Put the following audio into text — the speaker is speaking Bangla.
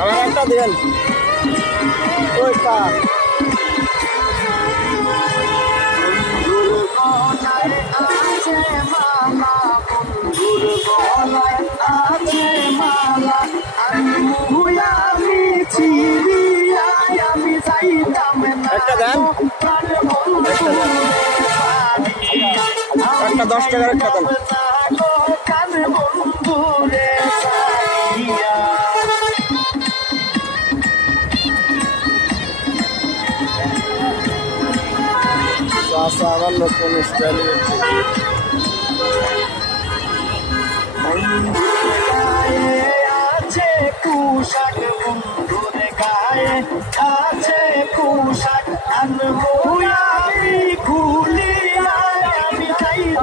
আমার একটা দেন ওইটা একটা দেন একটা 10 টাকার একটা দেন। আমার নতুন স্টাইল আছে পোশাক বন্ধুর গায়ে আছে পোশাক আনবো আমি